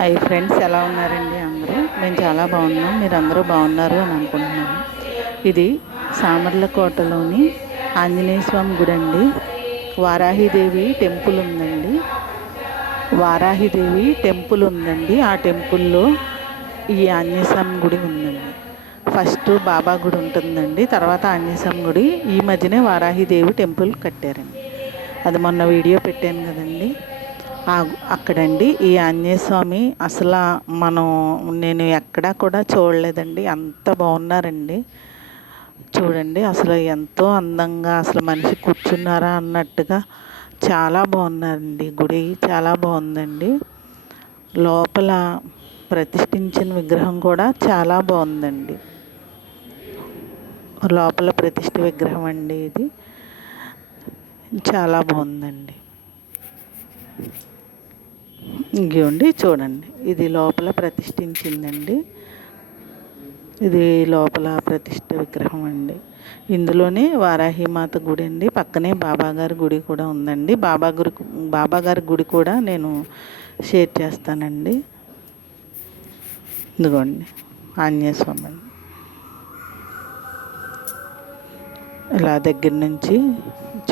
Hi friends, ఎలా ఉన్నారండి అందరూ? మేము చాలా బాగున్నాం. మీరు అందరూ బాగున్నారు అని అనుకుంటున్నాను. ఇది సామర్లకోటలోని ఆంజనేయ స్వామి గుడి అండి. వారాహిదేవి టెంపుల్ ఉందండి. ఆ టెంపుల్లో ఈ ఆంజనేయ స్వామి గుడి ఉందండి. ఫస్ట్ బాబా గుడి ఉంటుందండి, తర్వాత ఆంజనేయ స్వామి గుడి. ఈ మధ్యనే వారాహిదేవి టెంపుల్ కట్టారండి. అది మొన్న వీడియో పెట్టాను కదండి. అక్కడండి ఈ ఆంజనేయ స్వామి అసలు నేను ఎక్కడా కూడా చూడలేదండి. అంత బాగున్నారండి. చూడండి, అసలు ఎంతో అందంగా, అసలు మనిషి కూర్చున్నారా అన్నట్టుగా చాలా బాగున్నారండి. గుడి చాలా బాగుందండి. లోపల ప్రతిష్ఠించిన విగ్రహం కూడా చాలా బాగుందండి. లోపల ప్రతిష్ఠ విగ్రహం అండి. ఇది చాలా బాగుందండి. ఇంకోండి చూడండి, ఇది లోపల ప్రతిష్ఠించిందండి. ఇది లోపల ప్రతిష్ఠ విగ్రహం అండి. ఇందులోనే వారాహిమాత గుడి అండి. పక్కనే బాబాగారి గుడి కూడా ఉందండి. బాబాగారి గుడి కూడా నేను షేర్ చేస్తానండి. ఇదిగోండి ఆంజనేయ స్వామి అండి. ఇలా దగ్గర నుంచి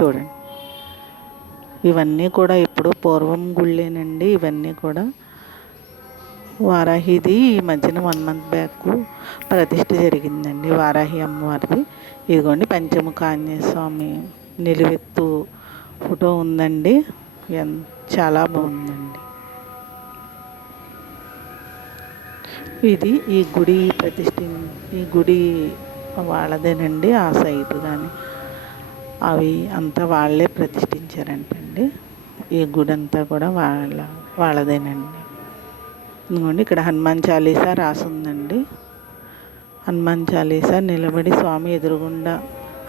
చూడండి. ఇవన్నీ కూడా ఇప్పుడు పూర్వం గుళ్ళేనండి. ఇవన్నీ కూడా వారాహిది ఈ మధ్యన 1 month బ్యాక్ ప్రతిష్ఠ జరిగిందండి, వారాహి అమ్మవారిది. ఇదిగోండి పంచముఖ ఆంజనేయ స్వామి నిలువెత్తు ఫోటో ఉందండి. చాలా బాగుందండి. ఇది ఈ గుడి వాళ్ళదేనండి. ఆ సైట్ కానీ అవి అంతా వాళ్ళే ప్రతిష్ఠించారంటండి. ఈ గుడి అంతా కూడా వాళ్ళదేనండి. ఇదిగోండి ఇక్కడ హనుమాన్ చాలీసా రాసుందండి. హనుమాన్ చాలీసా నిలబడి స్వామి ఎదురుగుండా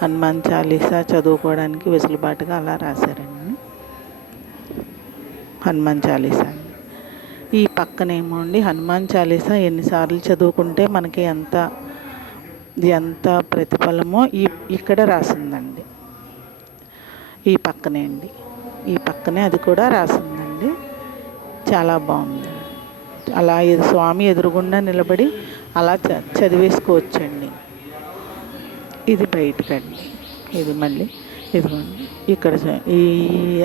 హనుమాన్ చాలీసా చదువుకోవడానికి వెసులుబాటుగా అలా రాశారండి హనుమాన్ చాలీసా అండి. ఈ పక్కనేమో అండి హనుమాన్ చాలీసా ఎన్నిసార్లు చదువుకుంటే మనకి ఎంత ప్రతిఫలమో ఇక్కడ రాసిందండి. ఈ పక్కనే అది కూడా రాసిందండి. చాలా బాగుంది. అలా స్వామి ఎదురుగుండా నిలబడి అలా చదివేసుకోవచ్చండి. ఇది బయటకండి. ఇది మళ్ళీ ఇదిగోండి ఇక్కడ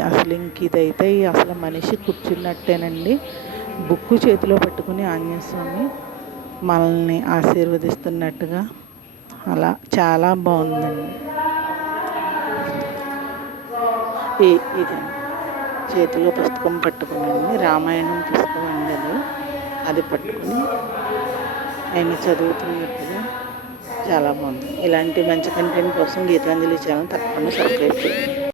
అసలు ఇదైతే అసలు మనిషి కూర్చున్నట్టేనండి. బుక్కు చేతిలో పట్టుకుని ఆంజనేయ స్వామి మనల్ని ఆశీర్వదిస్తున్నట్టుగా అలా చాలా బాగుందండి. ఇది చేతిలో పుస్తకం పట్టుకుని రామాయణం పుస్తకం అండి. అది పట్టుకుని ఆయన చదువుతున్నట్టుగా చాలా బాగుంది. ఇలాంటి మంచి కంటెంట్ కోసం గీతాంజలి ఛానల్ తప్పకుండా సబ్స్క్రైబ్ చేయండి.